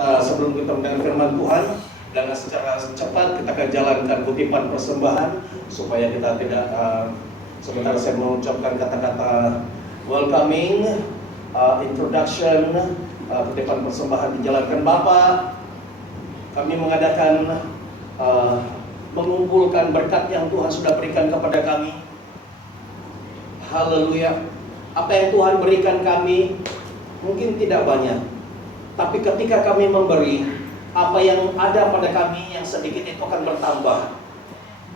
Sebelum kita mendengar firman Tuhan, dan secara cepat kita akan jalankan kutipan persembahan supaya kita tidak sebentar saya mengucapkan kata-kata welcoming, introduction, kutipan persembahan dijalankan. Bapak, kami mengadakan mengumpulkan berkat yang Tuhan sudah berikan kepada kami. Haleluya. Apa yang Tuhan berikan kami mungkin tidak banyak, tapi ketika kami memberi, apa yang ada pada kami yang sedikit itu akan bertambah.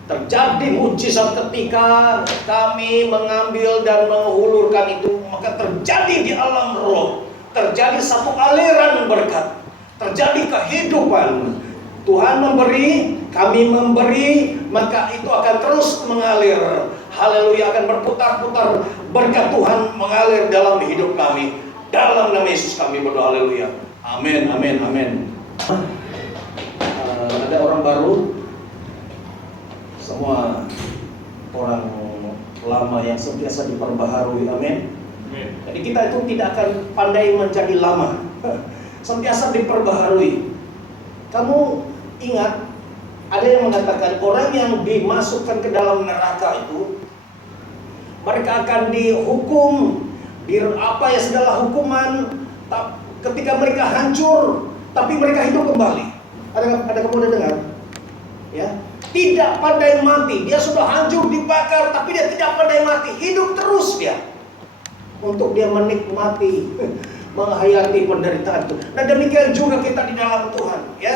Terjadi mujizat ketika kami mengambil dan menghulurkan itu, maka terjadi di alam roh, terjadi satu aliran berkat, terjadi kehidupan. Tuhan memberi, kami memberi, maka itu akan terus mengalir. Haleluya, akan berputar-putar berkat Tuhan mengalir dalam hidup kami. Dalam nama Yesus kami berdoa, haleluya. Amin, amin, amin. Ada orang baru, semua orang lama yang sentiasa diperbaharui, amin. Jadi kita itu tidak akan pandai menjadi lama, sentiasa diperbaharui. Kamu ingat, ada yang mengatakan orang yang dimasukkan ke dalam neraka itu, mereka akan dihukum, segala hukuman. Ketika mereka hancur, tapi mereka hidup kembali. Ada kamu udah dengar? Ya, tidak pandai mati. Dia sudah hancur dibakar, tapi dia tidak pandai mati. Hidup terus dia, untuk dia menikmati, menghayati penderitaan itu. Nah demikian juga kita di dalam Tuhan, ya.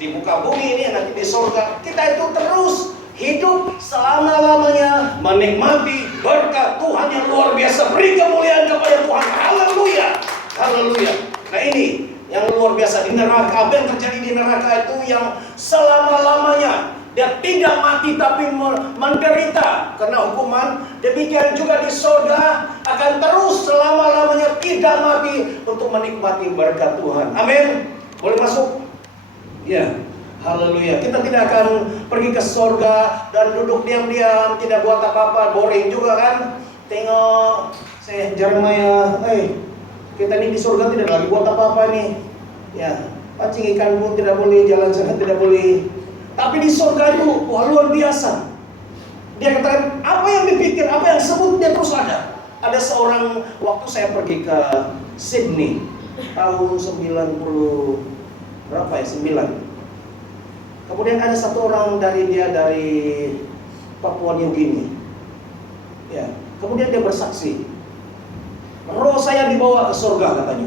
Di muka bumi ini, nanti di surga, kita itu terus hidup selama-lamanya menikmati berkat Tuhan yang luar biasa. Beri kemuliaan kepada Tuhan. Haleluya, haleluya. Nah ini yang luar biasa di neraka. Apa yang terjadi di neraka itu yang selama-lamanya dia tidak mati tapi menderita karena hukuman. Demikian juga di surga akan terus selama-lamanya tidak mati untuk menikmati berkat Tuhan. Amin. Boleh masuk? Ya. Haleluya. Kita tidak akan pergi ke surga dan duduk diam-diam, tidak buat apa-apa, boring juga kan? Tengok saya Jeremiah, kita ini di surga tidak lagi buat apa-apa nih. Ya, pancing ikan pun tidak boleh, jalan sana tidak boleh. Tapi di surga itu wah luar biasa. Dia katakan apa yang dipikir, apa yang sebut dia terus ada. Ada seorang, waktu saya pergi ke Sydney tahun 90 berapa ya? 9. Kemudian ada satu orang dari Papua New Guinea. Ya, kemudian dia bersaksi, roh saya dibawa ke surga katanya.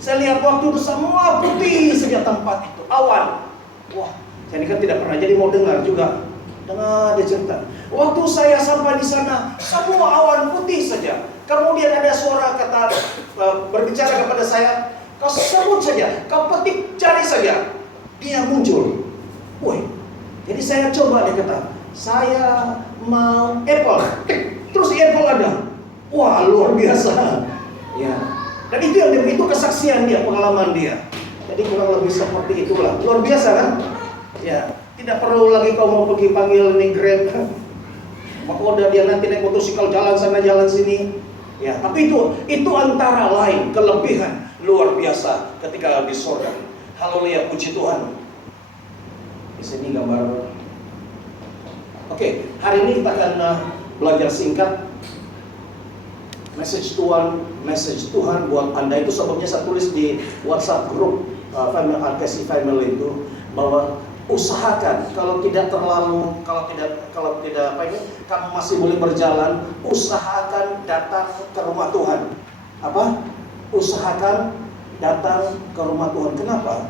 Saya lihat waktu itu semua putih saja tempat itu, awan. Wah, saya ini kan tidak pernah jadi mau dengar juga. Dengar dia cerita. Waktu saya sampai di sana, semua awan putih saja. Kemudian ada suara kata berbicara kepada saya, kau sebut saja, kau petik cari saja, dia muncul. Woi, jadi saya coba, dia kata, saya mau apple, terus apple ada. Wah, luar biasa. Ya. Dan itu kesaksian dia, pengalaman dia. Jadi kurang lebih seperti itulah. Luar biasa kan? Ya, tidak perlu lagi kau mau pergi panggil nih Grab. Maka udah dia nanti naik motosikal jalan sana jalan sini. Ya, tapi itu antara lain kelebihan luar biasa ketika di surga. Haleluya, puji Tuhan. Di sini gambar. Oke, hari ini kita akan belajar singkat message Tuhan buat Anda. Itu sebabnya saya tulis di WhatsApp grup RKC Family itu bahwa usahakan kalau tidak kamu masih boleh berjalan, usahakan datang ke rumah Tuhan. Apa? Usahakan datang ke rumah Tuhan. Kenapa?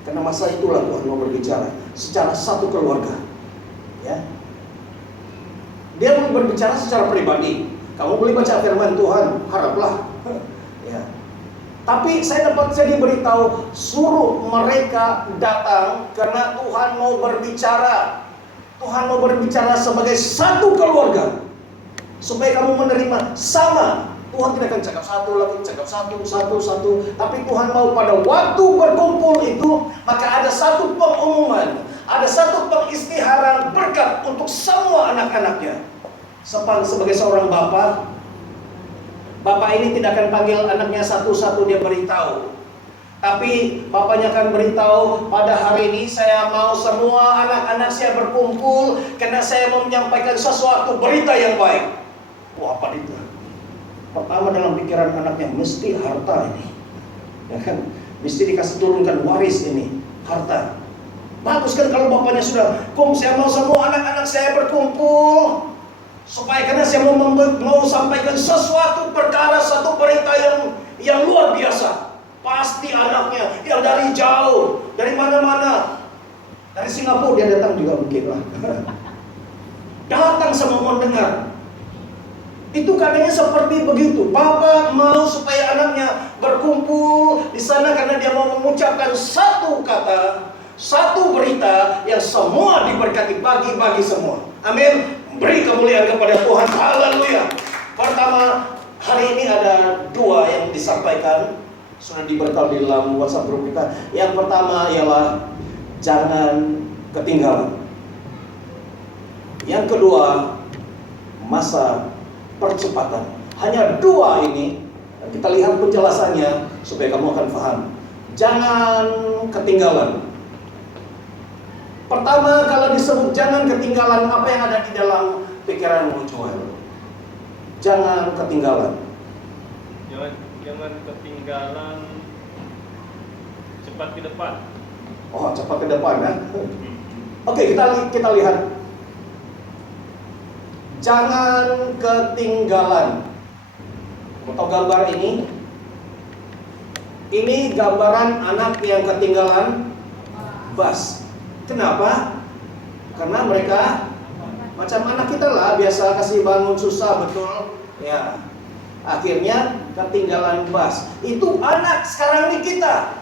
Karena masa itulah Tuhan mau berbicara secara satu keluarga. Ya. Dia mau berbicara secara pribadi. Kamu boleh baca firman Tuhan, haraplah. Ya. Tapi saya diberitahu suruh mereka datang karena Tuhan mau berbicara. Tuhan mau berbicara sebagai satu keluarga. Supaya kamu menerima sama. Tuhan tidak akan cakap satu lagi, cakap satu. Tapi Tuhan mau pada waktu berkumpul itu, maka ada satu pengumuman, ada satu pengistiharan berkat untuk semua anak-anaknya. Sebagai seorang bapak ini tidak akan panggil anaknya satu-satu dia beritahu. Tapi bapaknya akan beritahu, pada hari ini saya mau semua anak-anak saya berkumpul karena saya mau menyampaikan sesuatu berita yang baik. Wah, apa itu? Pertama dalam pikiran anaknya mesti harta ini, ya kan? Mesti dikasih turunkan waris ini, harta. Bagus kan kalau bapaknya sudah, saya mau semua anak-anak saya berkumpul supaya karena saya mau sampaikan sesuatu perkara, satu berita yang luar biasa. Pasti anaknya yang dari jauh, dari mana-mana, dari Singapura dia datang juga mungkin lah. Datang semua mendengar. Itu katanya seperti begitu. Bapak mau supaya anaknya berkumpul di sana karena dia mau mengucapkan satu kata, satu berita yang semua diberkati, bagi semua. Amin. Beri kemuliaan kepada Tuhan. Haleluya. Pertama, hari ini ada dua yang disampaikan. Sudah diberitahu di dalam WhatsApp grup kita. Yang pertama ialah jangan ketinggalan. Yang kedua, masa percepatan. Hanya dua ini, kita lihat penjelasannya supaya kamu akan paham. Jangan ketinggalan. Pertama, kalau disebut jangan ketinggalan, apa yang ada di dalam pikiranmu, Joel? Jangan ketinggalan. Jangan ketinggalan, cepat ke depan. Oh, cepat ke depan ya. Oke, kita lihat. Jangan ketinggalan. Foto gambar ini. Ini gambaran anak yang ketinggalan bus. Kenapa? Karena mereka macam anak kita lah, biasa kasih bangun susah, betul? Ya. Akhirnya ketinggalan bus. Itu anak sekarang ini kita.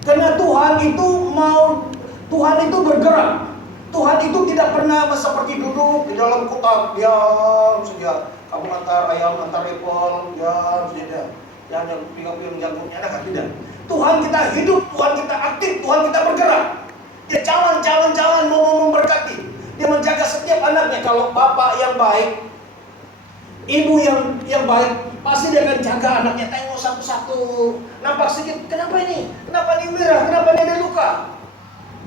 Karena Tuhan itu bergerak. Tuhan itu tidak pernah seperti duduk di dalam kotak diam saja. Kamu antar ayam, antar apel, diam saja. Jangan pilih jangkuknya, tidak. Tuhan kita hidup, Tuhan kita aktif, Tuhan kita bergerak. Dia jalan mau memberkati. Dia menjaga setiap anaknya. Kalau bapak yang baik, ibu yang baik, pasti dia akan jaga anaknya, tengok satu-satu. Nampak sedikit, kenapa ini? Kenapa ini merah? Kenapa ini ada luka?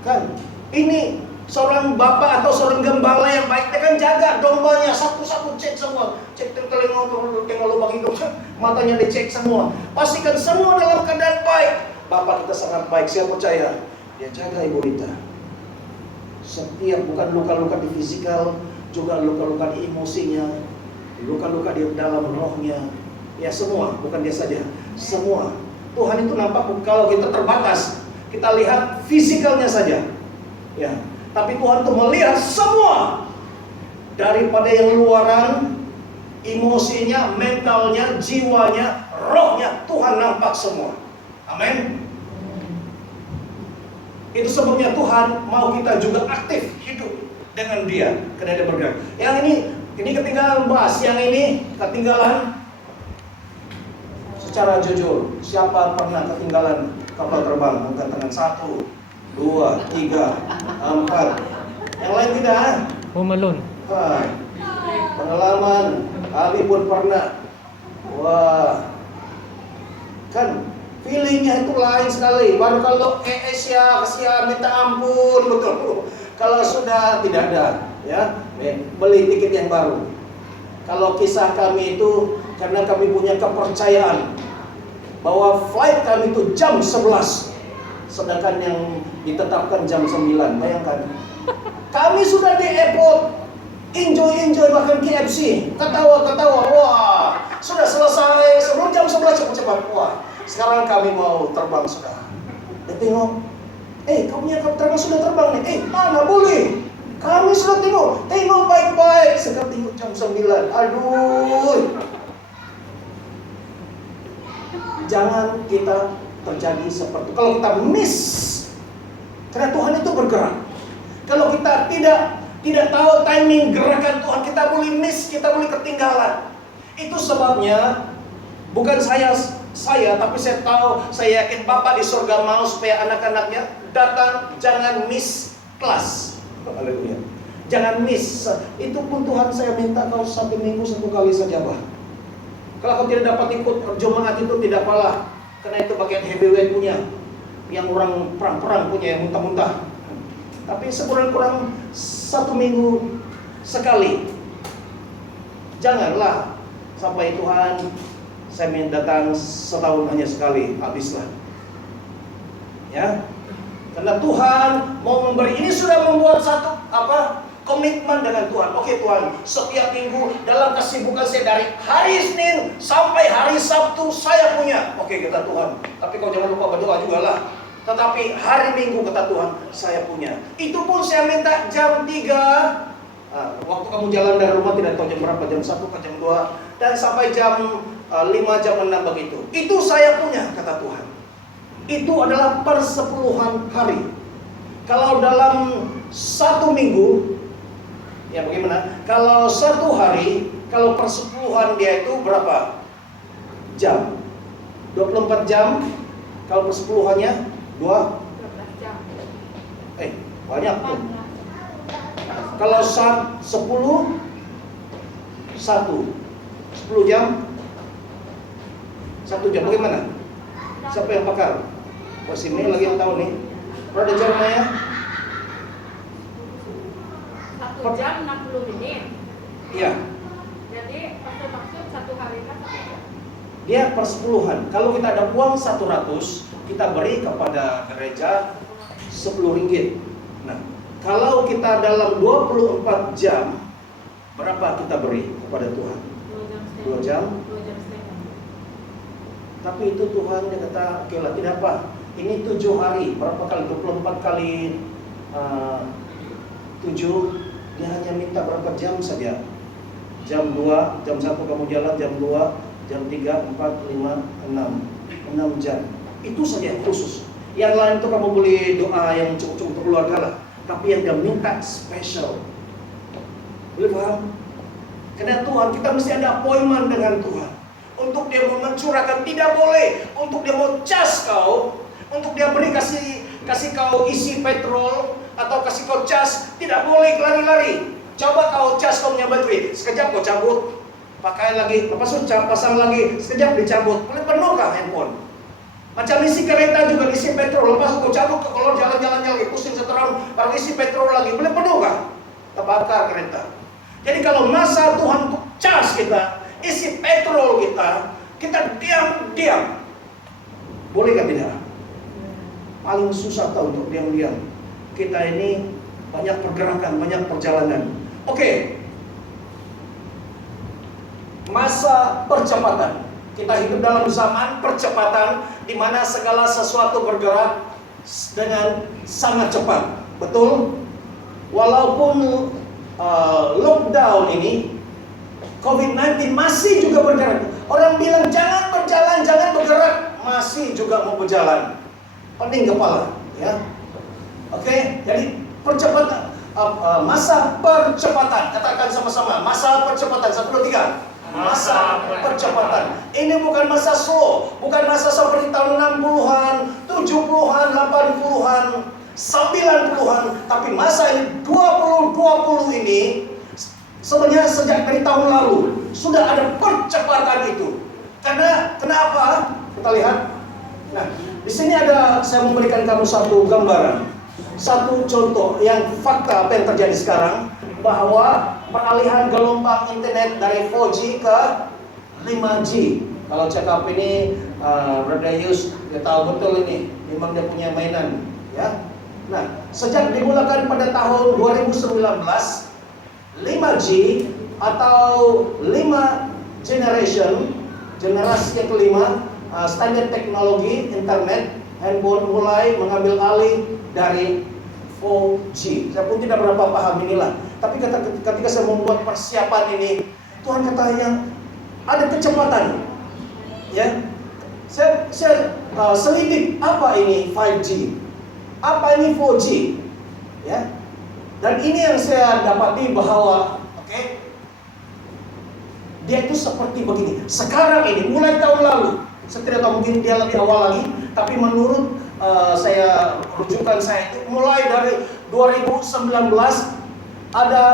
Kan, ini seorang bapak atau seorang gembala yang baik, dia akan jaga dombanya satu-satu, cek semua. Cek telinga, tengok lubang hidung, matanya dicek semua. Pastikan semua dalam keadaan baik. Bapak kita sangat baik, saya percaya. Dia jaga ibu kita. Setiap bukan luka-luka di fisikal, juga luka-luka di emosinya, luka-luka di dalam rohnya. Ya semua, bukan dia saja, semua. Tuhan itu nampak kalau kita terbatas, kita lihat fisikalnya saja. Ya, tapi Tuhan itu melihat semua. Daripada yang luaran, emosinya, mentalnya, jiwanya, rohnya, Tuhan nampak semua. Amin. Itu sebabnya Tuhan mau kita juga aktif hidup dengan Dia, karena Dia bergerak. Yang ini ketinggalan bus, yang ini ketinggalan. Secara jujur, siapa pernah ketinggalan kapal terbang? Angkat tangan. 1, 2, 3, 4. Yang lain tidak? Home Pengalaman, kami pun pernah. Wah, kan feelingnya itu lain sekali. Baru kalau kasihan, minta ampun, betul. Kalau sudah tidak ada, ya beli tiket yang baru. Kalau kisah kami itu karena kami punya kepercayaan bahwa flight kami itu jam 11, sedangkan yang ditetapkan jam 9. Bayangkan, kami sudah di airport, enjoy makan KFC, ketawa, wah sudah selesai sebelum jam 11 cepat. Wah, sekarang kami mau terbang sudah. Dia tengok, kamu punya terbang sudah terbang nih, mana boleh? Kami sudah tengok baik-baik. Sekarang tengok jam 9. Aduh. Jangan kita terjadi seperti itu. Kalau kita miss, karena Tuhan itu bergerak. Kalau kita tidak tahu timing gerakan Tuhan, kita boleh miss, kita boleh ketinggalan. Itu sebabnya bukan saya, tapi saya tahu, saya yakin Bapak di surga mau supaya anak-anaknya datang, jangan miss kelas. Haleluya. Jangan miss. Itu pun Tuhan saya minta kau 1 minggu 1 kali saja, Pak. Kalau kau tidak dapat ikut Jumat itu tidak apalah. Karena itu bagian heavyweight punya, yang orang perang-perang punya, yang muntah-muntah. Tapi sekurang-kurang 1 minggu sekali. Janganlah sampai Tuhan, saya minta datang setahun hanya sekali, habislah. Ya, karena Tuhan mau memberi. Ini sudah membuat satu komitmen dengan Tuhan. Oke Tuhan, setiap minggu dalam kesibukan saya dari hari Senin sampai hari Sabtu saya punya. Oke kata Tuhan. Tapi kau jangan lupa berdoa juga lah. Tetapi hari Minggu kata Tuhan saya punya. Itu pun saya minta jam 3. Waktu kamu jalan dari rumah tidak tahu jam berapa, jam 1 ke jam 2 dan sampai jam 5 jam 6 begitu. Itu saya punya kata Tuhan. Itu adalah persepuluhan hari. Kalau dalam 1 minggu, ya bagaimana? Kalau 1 hari, kalau persepuluhan dia itu berapa jam? 24 jam. Kalau persepuluhannya 12 jam. Banyak tuh. Kalau 10 jam 1 jam bagaimana? Siapa yang pakar? Bos ini lagi yang tahu nih. Berapa jamnya ya? 1 jam 60 menit. Iya. Jadi maksud 1 hari kan 1 jam. Dia persepuluhan. Kalau kita ada uang 100, kita beri kepada gereja 10 ringgit. Nah, kalau kita dalam 24 jam, berapa kita beri kepada Tuhan? 2 jam. 2 jam setengah. Tapi itu Tuhan dia kata, oke lah tidak apa. Ini 7 hari, berapa kali? 24 kali 7, dia hanya minta berapa jam saja. Jam 2, jam 1 kamu jalan, jam 2, jam 3, 4, 5, 6 jam. Itu saja yang khusus. Yang lain itu kamu boleh doa yang cukup untuk keluarga lah. Tapi yang dia minta special. Boleh paham? Karena Tuhan, kita mesti ada appointment dengan Tuhan. Untuk dia mau mencurahkan, tidak boleh. Untuk dia mau cas kau, untuk dia beri kasih kau isi petrol atau kasih kau cas, tidak boleh lari-lari. Coba kau cas kau punya baterai, sekejap kau cabut, pakai lagi, lepas itu pasang lagi, sekejap dicabut. Boleh penuhkah handphone? Macam isi kereta juga isi petrol, lepas kau cabut ke kolor jalan-jalan lagi, pusing seterang, baru isi petrol lagi, boleh penuhkah? Terbakar kereta. Jadi kalau masa Tuhan untuk cas kita, isi petrol kita diam-diam. Bolehkah tidak? Paling susah tahu untuk diam-diam. Kita ini banyak pergerakan, banyak perjalanan. Oke. Masa percepatan. Kita hidup dalam zaman percepatan di mana segala sesuatu bergerak dengan sangat cepat. Betul? Walaupun lockdown ini, COVID-19 masih juga bergerak. Orang bilang jangan berjalan, jangan bergerak, masih juga mau berjalan. Pening kepala, ya. Oke, jadi percepatan, masa percepatan. Katakan sama-sama, masa percepatan. 1, 2, 3. Masa percepatan. Ini bukan masa slow, bukan masa seperti tahun 60-an, 70-an, 80-an, 90-an, tapi masa ini 2020 ini sebenarnya sejak dari tahun lalu sudah ada percepatan itu. Karena kenapa? Kita lihat. Nah, di sini saya memberikan kamu satu gambaran, satu contoh yang fakta apa yang terjadi sekarang, bahwa peralihan gelombang internet dari 4G ke 5G. Kalau check up ini, Brother Yus dia tahu betul ini, memang dia punya mainan, ya. Nah, sejak dimulakan pada tahun 2019, 5G atau 5 generasi yang kelima, standar teknologi internet handphone mulai mengambil alih dari 4G. Saya pun tidak berapa paham inilah. Tapi ketika saya membuat persiapan ini, Tuhan katanya ada kecepatan. Ya, saya selidik apa ini 5G, apa ini 4G, ya. Dan ini yang saya dapati bahwa, dia itu seperti begini. Sekarang ini, mulai tahun lalu, saya tidak tahu mungkin dia lebih awal lagi, tapi menurut rujukan saya itu mulai dari 2019 ada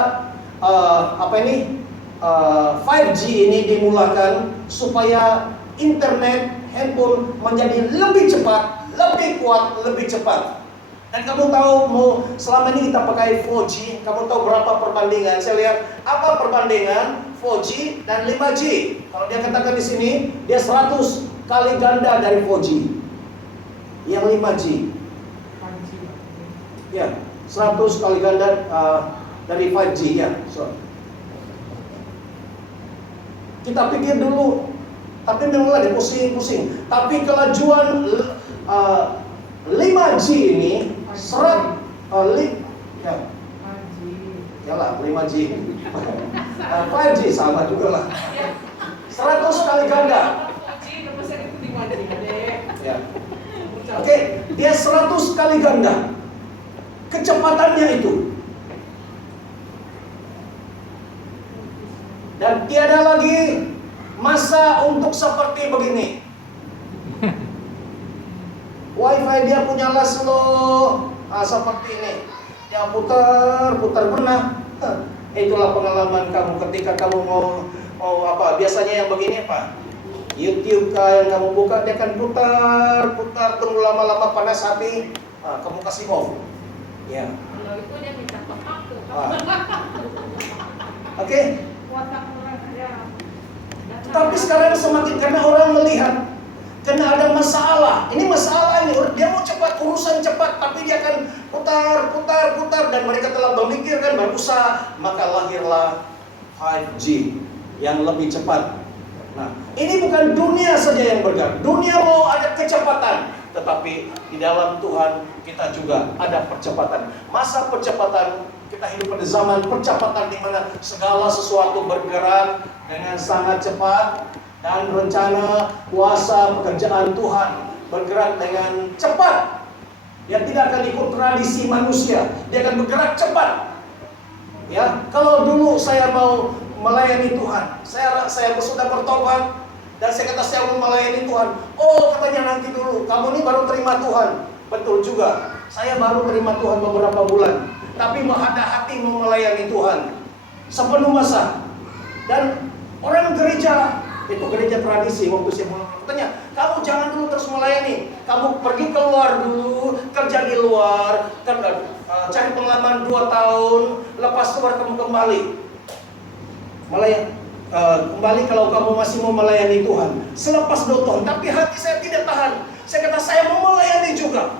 5G ini dimulakan supaya internet handphone menjadi lebih cepat, lebih kuat, lebih cepat. Dan kamu tahu, selama ini kita pakai 4G, kamu tahu berapa perbandingan? Saya lihat apa perbandingan 4G dan 5G. Kalau dia katakan di sini, dia 100 kali ganda dari 4G. Yang 5G, ya 100 kali ganda dari 5G ya. So, kita pikir dulu, tapi memanglah dia pusing-pusing. Tapi kelajuan 5G ini yalah 5G 5G sama juga lah 100 kali ganda ya. Oke, dia 100 kali ganda kecepatannya itu. Dan tiada lagi masa untuk seperti begini. Wifi dia punya slow seperti ini. Dia putar pernah. Itulah pengalaman kamu ketika kamu mau apa? Biasanya yang begini apa? YouTube yang kamu buka dia akan putar, tunggu lama-lama panas hati. Kamu kasih off. Ya. Kalau itu dia minta top-up tuh. Oke. Kuota kurang ya. Tapi sekarang semakin karena orang melihat karena ada masalah. Ini masalah ini. Dia mau cepat, urusan cepat, tapi dia akan putar dan mereka telah memikirkan berusaha, maka lahirlah 5G yang lebih cepat. Nah, ini bukan dunia saja yang bergerak. Dunia mau ada kecepatan, tetapi di dalam Tuhan kita juga ada percepatan. Masa percepatan, kita hidup pada zaman percepatan di mana segala sesuatu bergerak dengan sangat cepat. Dan rencana kuasa pekerjaan Tuhan bergerak dengan cepat. Dia tidak akan ikut tradisi manusia. Dia akan bergerak cepat. Ya, kalau dulu saya mau melayani Tuhan, saya sudah bertobat dan saya kata saya mau melayani Tuhan. Oh, katanya nanti dulu. Kamu ini baru terima Tuhan. Betul juga. Saya baru terima Tuhan beberapa bulan, tapi ada hati mau melayani Tuhan sepenuh masa. Dan orang gereja itu gereja tradisi waktu saya mulai katanya, kamu jangan dulu terus melayani, kamu pergi keluar dulu, kerja di luar, cari pengalaman 2 tahun, lepas keluar kamu kembali kembali kalau kamu masih mau melayani Tuhan selepas 2 tahun. Tapi hati saya tidak tahan, saya kata saya mau melayani juga.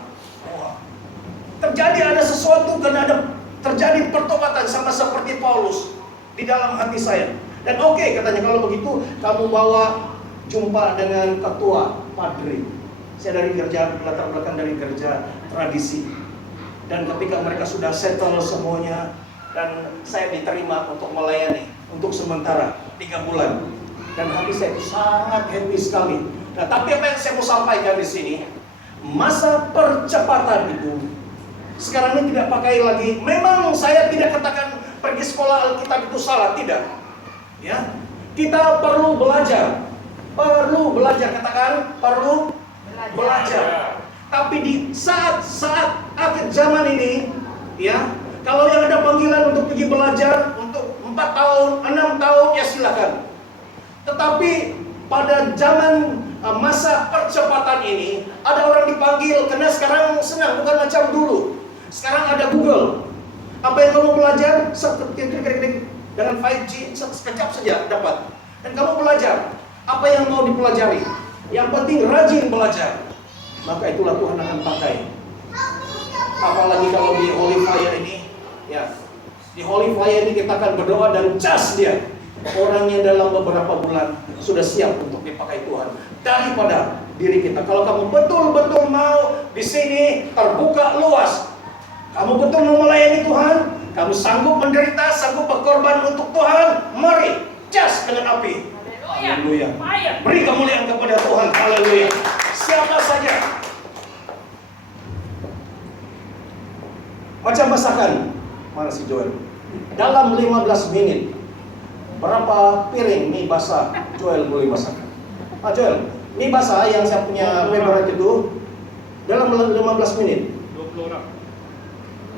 Terjadi ada sesuatu dan terjadi pertobatan sama seperti Paulus di dalam hati saya. Dan oke, katanya kalau begitu kamu bawa jumpa dengan ketua padri. Saya dari gereja, latar belakang dari gereja tradisi. Dan ketika mereka sudah settle semuanya, dan saya diterima untuk melayani untuk sementara 3 bulan. Dan hati saya itu sangat happy sekali. Nah, tapi apa yang saya mau sampaikan di sini, masa percepatan itu sekarang ini tidak pakai lagi. Memang saya tidak katakan pergi sekolah Alkitab itu salah, tidak. Ya, kita perlu belajar, katakan perlu belajar. Tapi di saat akhir zaman ini, ya, kalau yang ada panggilan untuk pergi belajar untuk 4 tahun, 6 tahun, ya silakan. Tetapi pada zaman masa percepatan ini, ada orang dipanggil karena sekarang senang, bukan macam dulu. Sekarang ada Google. Apa yang kamu belajar? Dengan 5G sekejap saja dapat. Dan kamu belajar apa yang mau dipelajari. Yang penting rajin belajar. Maka itulah Tuhan akan pakai. Apalagi kalau di Holy Fire ini, ya, di Holy Fire ini kita akan berdoa dan cas dia. Orang yang dalam beberapa bulan sudah siap untuk dipakai Tuhan daripada diri kita. Kalau kamu betul-betul mau di sini terbuka luas, kamu betul mau melayani Tuhan, kamu sanggup menderita, sanggup berkorban untuk Tuhan, mari jas dengan api. Haleluya. Beri kemuliaan kepada Tuhan. Haleluya. Siapa saja. Macam masakan. Mana si Joel? Dalam 15 menit berapa piring mie basah Joel boleh masakan? Joel, mie basah yang saya punya favorite itu dalam 15 menit 20 orang.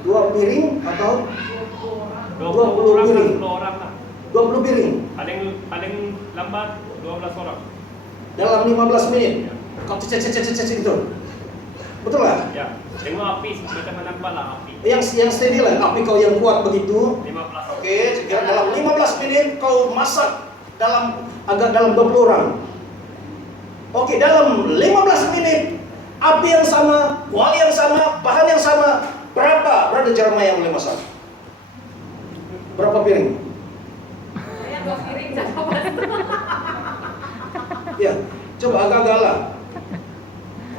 2 piring atau 20 piring? 10 orang lah. 20 piring Paling lambat 12 orang. dalam 15 menit. Kau cecek gitu. Betul lah? Ya. Semua api kita menambahlah api. Yang steady lah, api kau yang kuat begitu. 15. Oke, dalam 15 menit kau masak agak dalam 20 orang. Oke, dalam 15 menit api yang sama, kuali yang sama, bahan yang sama. Berapa Brother Jeremiah yang boleh masak? Berapa piring? Saya 2 piring jawaban. Ya, coba agak-agak lah.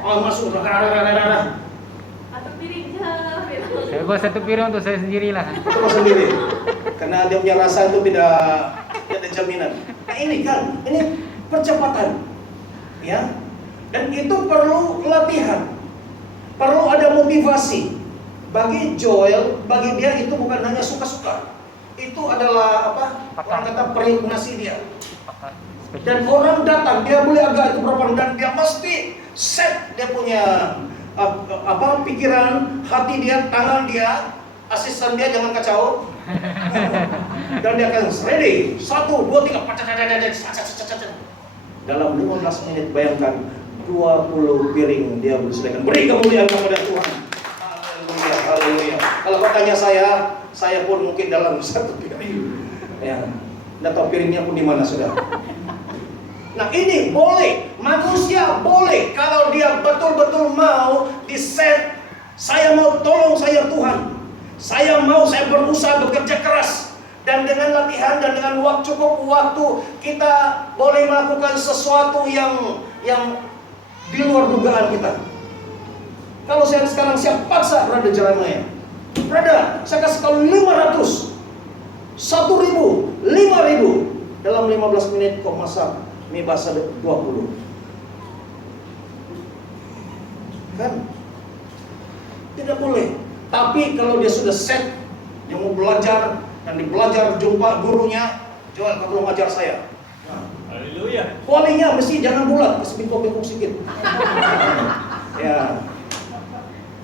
Oh, masuk. Atau piring jauh. Saya buat satu piring untuk saya sendirilah. Coba sendiri. Karena dia punya rasa itu tidak ada jaminan. Nah ini kan, ini percepatan. Ya. Dan itu perlu latihan. Perlu ada motivasi. Bagi Joel, bagi dia itu bukan hanya suka-suka. Itu adalah apa? Orang kata perih nasi dia. Dan orang datang, dia boleh agak itu berapa dan dia mesti set dia punya pikiran, hati dia, tangan dia, asisten dia jangan kacau. Dan dia akan ready. 1, 2, 3. Dalam 15 menit bayangkan 20 piring dia selesaikan. Beri kemuliaan kepada Tuhan. Haleluya, haleluya. Kalau kau tanya saya pun mungkin dalam 1 piring. Ya, nggak tahu piringnya pun di mana sudah. Nah ini boleh, manusia boleh kalau dia betul-betul mau di-set. Saya mau tolong saya Tuhan. Saya berusaha bekerja keras. Dan dengan latihan dan dengan cukup waktu kita boleh melakukan sesuatu yang di luar dugaan kita. Kalau saya sekarang siap paksa Brother Jeremiah, Brother, saya kasih kau 500, 1.000, 5.000 dalam 15 menit kau masak mie basah 20. Kan? Tidak boleh. Tapi kalau dia sudah set, dia mau belajar dan belajar jumpa gurunya, Joel kau belum ajar saya. Haleluya. Kualinya mesti jangan bulat, mesti bengkok-bengkok sedikit. Ya.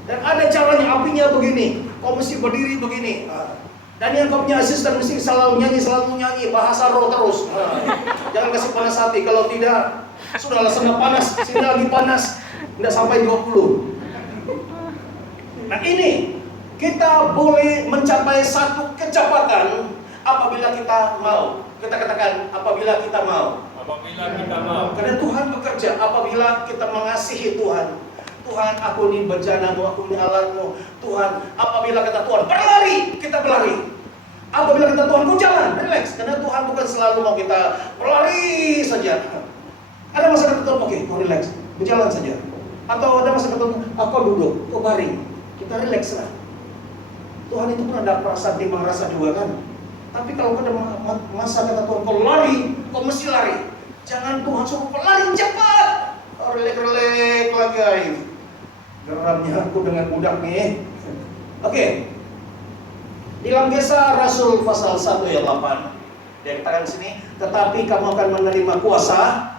Dan ada caranya, apinya begini, kau mesti berdiri begini. Dan yang kau punya asisten mesti selalu nyanyi bahasa roh terus. Jangan kasih panas hati, kalau tidak sudahlah sangat panas, sini lagi panas, tidak sampai 20. Nah ini kita boleh mencapai satu kecepatan apabila kita mau. Kita katakan apabila kita mau. Apabila kita mau. Karena Tuhan bekerja apabila kita mengasihi Tuhan. Tuhan, aku ini bejanamu, aku ini alatmu. Tuhan, apabila kata Tuhan berlari, kita berlari. Apabila kata Tuhan kau jalan, relax. Karena Tuhan bukan selalu mau kita berlari saja. Ada masa kata Tuhan, oke, kau relax, berjalan saja. Atau ada masa kata Tuhan, aku duduk, kau baring, kita relax lah. Tuhan itu pun ada perasaan timbang rasa juga kan. Tapi kalau ada masa kata Tuhan kau lari, kau mesti lari. Jangan Tuhan suruh kau lari cepat. Kau relek lagi. Geramnya aku dengan budak nih. Oke. Di dalam Kisah Rasul pasal 1 ayat 8. Dia katakan sini, tetapi kamu akan menerima kuasa.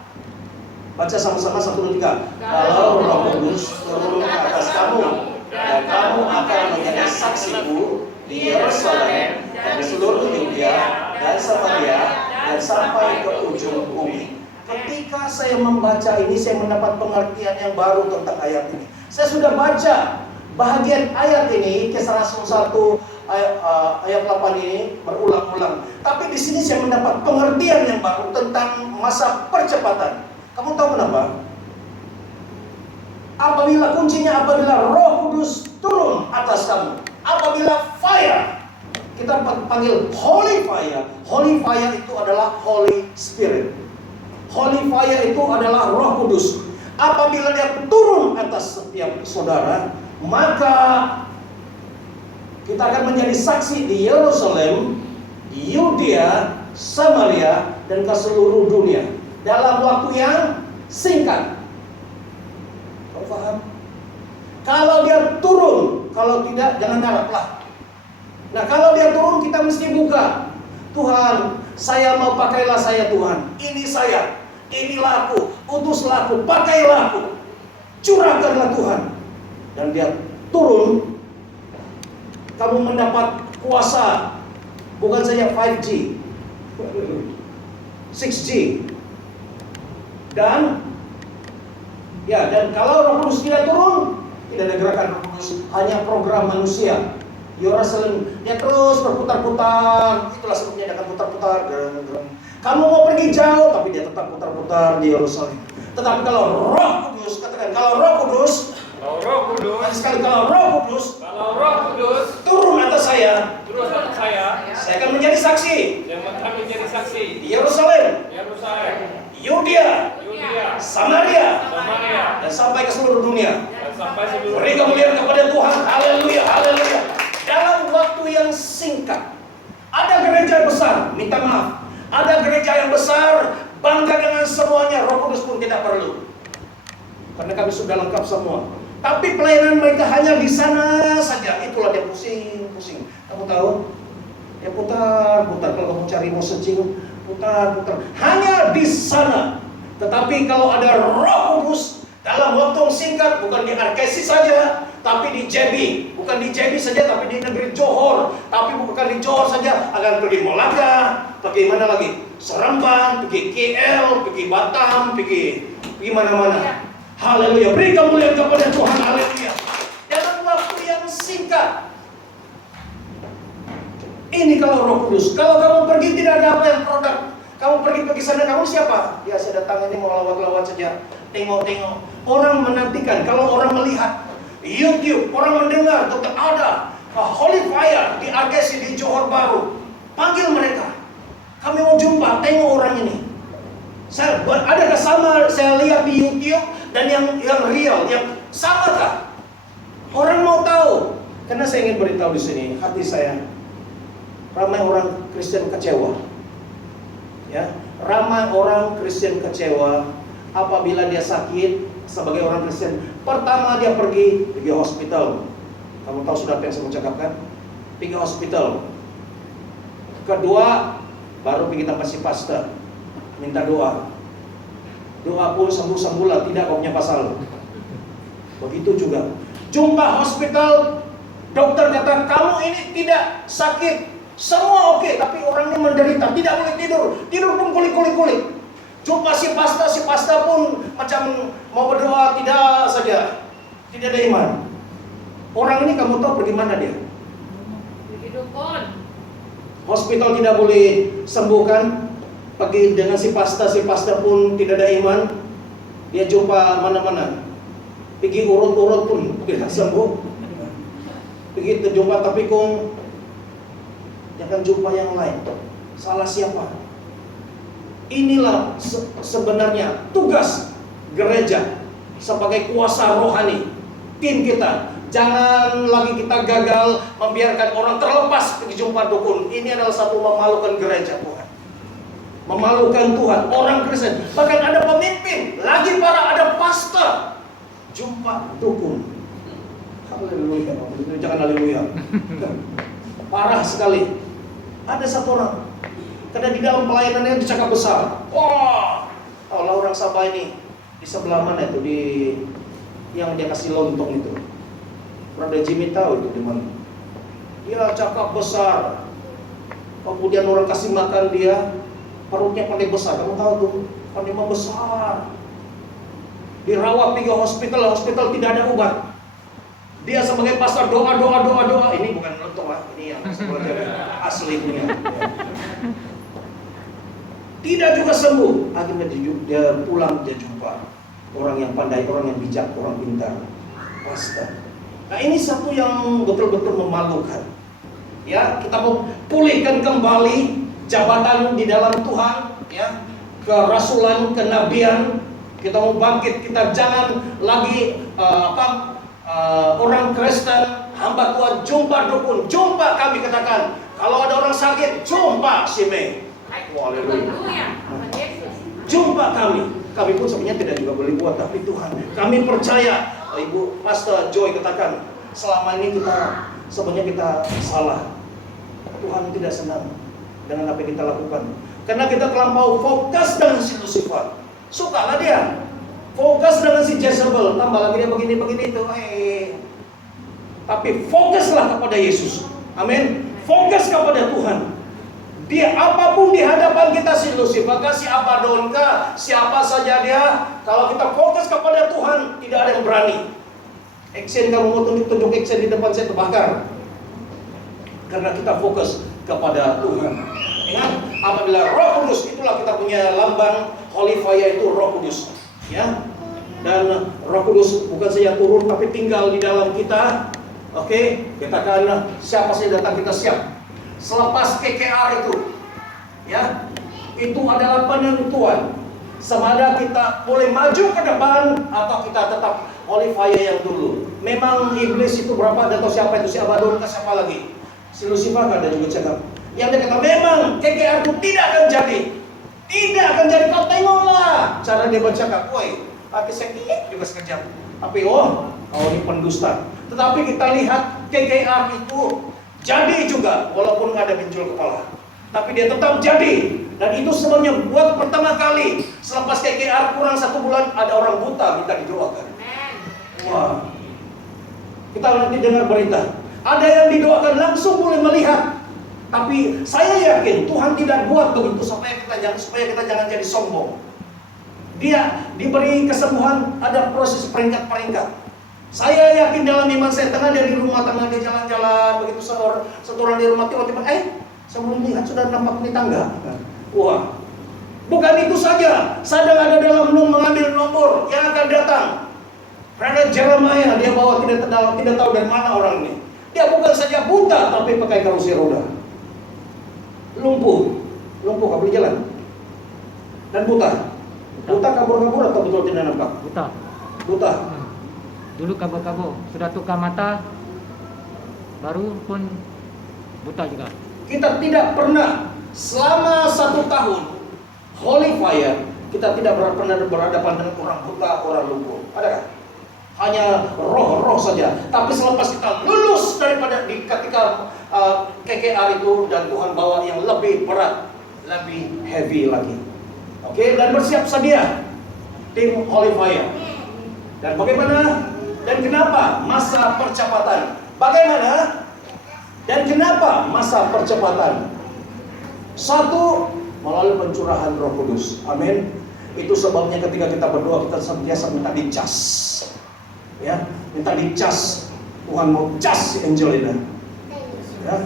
Baca sama-sama 1, 2, 3. Kalau Roh Kudus turun ke atas kamu, dan kamu akan menjadi saksiku di Yerusalem dan di seluruh Yudea dan Samaria dan sampai ke ujung bumi. Ketika saya membaca ini, saya mendapat pengertian yang baru tentang ayat ini. Saya sudah baca bahagian ayat ini, Kisah Rasul 1 ayat 8 ini berulang-ulang. Tapi di sini saya mendapat pengertian yang baru tentang masa percepatan. Kamu tahu kenapa? Apabila Roh Kudus turun atas kamu, apabila fire, kita panggil Holy Fire. Holy Fire itu adalah Holy Spirit. Holy Fire itu adalah Roh Kudus. Apabila dia turun atas setiap saudara, maka kita akan menjadi saksi di Yerusalem, di Yudea, Samaria, dan ke seluruh dunia dalam waktu yang singkat. Kau paham? Kalau dia turun, kalau tidak jangan haraplah. Nah kalau dia turun kita mesti buka. Tuhan, saya mau pakailah saya Tuhan. Ini saya, inilah aku, utuslah aku, pakailah aku, curahkanlah Tuhan. Dan dia turun, kamu mendapat kuasa. Bukan saja 5G, 6G, dan Ya, dan kalau Roh Kudus tidak turun, tidak ada gerakan Roh Kudus, hanya program manusia. Yerusalem, dia terus berputar-putar. Itulah sebabnya dia akan putar-putar. Kamu mau pergi jauh, tapi dia tetap putar-putar di Yerusalem. Tetapi kalau Roh Kudus, katakan kalau Roh Kudus, Kalau Roh Kudus, nanti sekali kalau Roh Kudus turun atas saya turun atas saya akan menjadi saksi yang akan menjadi saksi di Yerusalem, Yerusalem, Yudea, Yudea, Samaria, Samaria, dan sampai ke seluruh dunia. dan sampai seluruh Beri kemuliaan kepada Tuhan. Haleluya, haleluya. Dalam waktu yang singkat, ada gereja besar, minta maaf, ada gereja yang besar, bangga dengan semuanya, Roh Kudus pun tidak perlu, karena kami sudah lengkap semua. Tapi pelayanan mereka hanya di sana saja. Itulah dia pusing-pusing. Kamu tahu? Dia putar-putar. Kalau kamu cari mau searching, putar-putar. Hanya di sana. Tetapi kalau ada Roh Kudus dalam waktu yang singkat, bukan di Arkesi saja, tapi di JB. Bukan di JB saja, tapi di negeri Johor. Tapi bukan di Johor saja, akan pergi Malaka, pergi mana lagi? Seremban, pergi KL, pergi Batam, pergi mana-mana. Haleluya, beri kemuliaan kepada Tuhan. Haleluya. Dalam waktu yang singkat. Ini kalau Roh Kudus. Kalau kamu pergi tidak ada apa yang produk. Kamu pergi sana, kamu siapa? Ya, saya datang ini mau lawat-lawat saja. Tengok-tengok. Orang menantikan. Kalau orang melihat YouTube, orang mendengar Dr. Ada Holy Fire di Arkesi di Johor Bahru, panggil mereka. Kami mau jumpa, tengok orang ini. Adakah sama saya lihat di YouTube dan yang real, yang samakah? Orang mau tahu. Karena saya ingin beritahu di sini, hati saya, ramai orang Kristen kecewa. Ya, ramai orang Kristen kecewa apabila dia sakit sebagai orang Kristen. Pertama dia pergi hospital. Kamu tahu sudah apa yang saya ucapkan? Pergi hospital. Kedua, baru pergi tempat si pastor. Minta doa. Doa pun sembuh-sembuhlah, tidak kau punya pasal. Begitu juga. Jumpa hospital, dokter kata kamu ini tidak sakit, semua oke, tapi orang ini menderita, tidak boleh tidur pun kulik. Jumpa si pastor pun macam mau berdoa, tidak saja, tidak ada iman. Orang ini kamu tahu pergi mana dia? Pergi dukun. Hospital tidak boleh sembuhkan. Pergi dengan si pastor pun tidak ada iman. Dia jumpa mana-mana. Pergi urut-urut pun tidak sembuh. Begitu jumpa tapi kong dia akan jumpa yang lain. Salah siapa? Inilah sebenarnya tugas gereja sebagai kuasa rohani. Tim kita, jangan lagi kita gagal membiarkan orang terlepas pergi jumpa dukun. Ini adalah satu memalukan gereja Tuhan. Memalukan Tuhan, orang Kristen. Bahkan ada pemimpin, lagi para ada pastor jumpa dukun. Haleluya, jangan haleluya. Parah sekali. Ada satu orang, karena di dalam pelayanannya dicakap besar. Wah, Allah orang Sabah ini di sebelah mana itu, di yang dia kasih lontong itu. Brother Jimmy tahu itu di mana. Dia cakap besar. Kemudian orang kasih makan dia, perutnya pandai besar. Kamu tahu tuh, pandai membesar. Dirawat pergi hospital tidak ada obat. Dia sebagai pastor doa. Ini bukan lontong lah, ini yang sebenarnya asli punya. Tidak juga sembuh. Akhirnya dia pulang, dia jumpa orang yang pandai, orang yang bijak, orang pintar, pastor. Nah ini satu yang betul-betul memalukan. Ya, kita mau pulihkan kembali jabatan di dalam Tuhan, ya, kerasulan, kenabian. Kita mau bangkit, kita jangan lagi orang Kristen, hamba Tuhan jumpa dukun, jumpa kami katakan. Kalau ada orang sakit, jumpa si Mei. Haleluya. Jumpa kami pun sebenarnya tidak juga boleh buat, tapi Tuhan, kami percaya. Ibu Pastor Joy katakan, selama ini kita sebenarnya kita salah. Tuhan tidak senang dengan apa yang kita lakukan, karena kita terlampau fokus dengan si Lucifer. Sukalah dia fokus dengan si Jezebel, tambah lagi dia begini itu. Tapi fokuslah kepada Yesus. Amin. Fokus kepada Tuhan. Dia apapun di hadapan kita, si Lucifer, si Abaddon, siapa saja dia, kalau kita fokus kepada Tuhan, tidak ada yang berani. Action, kamu mau tunjuk action di depan saya terbakar. Karena kita fokus kepada Tuhan. Ingat, apabila Roh Kudus, itulah kita punya lambang Holy Fire, itu Roh Kudus. Ya, dan Roh Kudus bukan saja turun, tapi tinggal di dalam kita. Oke, katakan siapa saja datang kita siap. Selepas KKR itu, ya, itu adalah penentuan. Sama ada kita boleh maju ke depan atau kita tetap Holy Fire yang dulu. Memang iblis itu berapa? Ada tahu siapa itu? Si Abaddon, siapa lagi? Si Lucifer ada juga cakap. Yang dia kata memang KKR itu tidak akan jadi. Tidak akan jadi. Kau tengoklah cara dia bercakap. Woi, hati sakit juga sekejap. Tapi kau ini pendusta. Tetapi kita lihat KKR itu jadi juga, walaupun ada benjol kepala. Tapi dia tetap jadi. Dan itu semuanya buat pertama kali. Selepas KKR kurang 1 bulan, ada orang buta minta didoakan. Wah. Kita nanti dengar berita. Ada yang didoakan langsung boleh melihat. Tapi saya yakin Tuhan tidak buat begitu supaya kita jangan jadi sombong. Dia diberi kesembuhan, ada proses peringkat-peringkat. Saya yakin dalam iman saya, tengah dia di rumah, tengah dia jalan-jalan, begitu satu orang di rumah tiba-tiba, sebelum lihat sudah nampak di tangga. Wah, bukan itu saja, sedang ada dalam mengambil nomor yang akan datang. Karena Jeremiah dia bawa tidak tahu dari mana orang ini. Dia bukan saja buta, tapi pakai karusi roda. Lumpuh gak boleh jalan. Dan buta kabur-kabur atau betul tidak nampak? Buta. Dulu kabur-kabur, sudah tukar mata, baru pun buta juga. Kita tidak pernah selama 1 tahun Holy Fire, kita tidak pernah berhadapan dengan orang buta, orang lumpuh. Adakah? Hanya roh-roh saja. Tapi selepas kita lulus daripada ketika KKR itu, dan Tuhan bawa yang lebih berat, lebih heavy lagi. Oke, dan bersiap sedia tim Holy Fire. Dan bagaimana? Dan kenapa masa percepatan? Bagaimana? Dan kenapa masa percepatan? 1, melalui pencurahan Roh Kudus. Amin. Itu sebabnya ketika kita berdoa, kita senantiasa minta dicas. Ya, minta dicas. Tuhan mau cas si Angelina. Ya,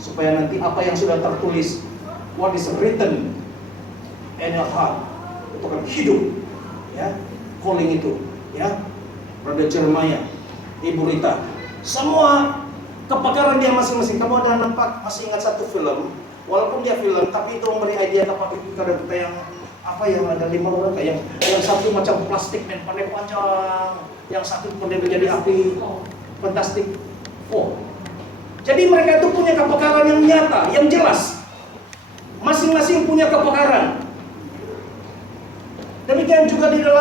supaya nanti apa yang sudah tertulis, what is written in your heart, itu akan hidup. Ya, calling itu. Ya, Brother Jeremiah, Ibu Rita, semua kepakaran dia masing-masing. Kamu ada nampak, masih ingat satu film, walaupun dia film, tapi itu memberi idea kepada kita yang apa yang ada 5 orang kayak yang satu macam plastik dan pandai panjang, yang satu pandai menjadi api, fantastik. Jadi mereka itu punya kepakaran yang nyata, yang jelas. Masing-masing punya kepakaran. Demikian juga di dalam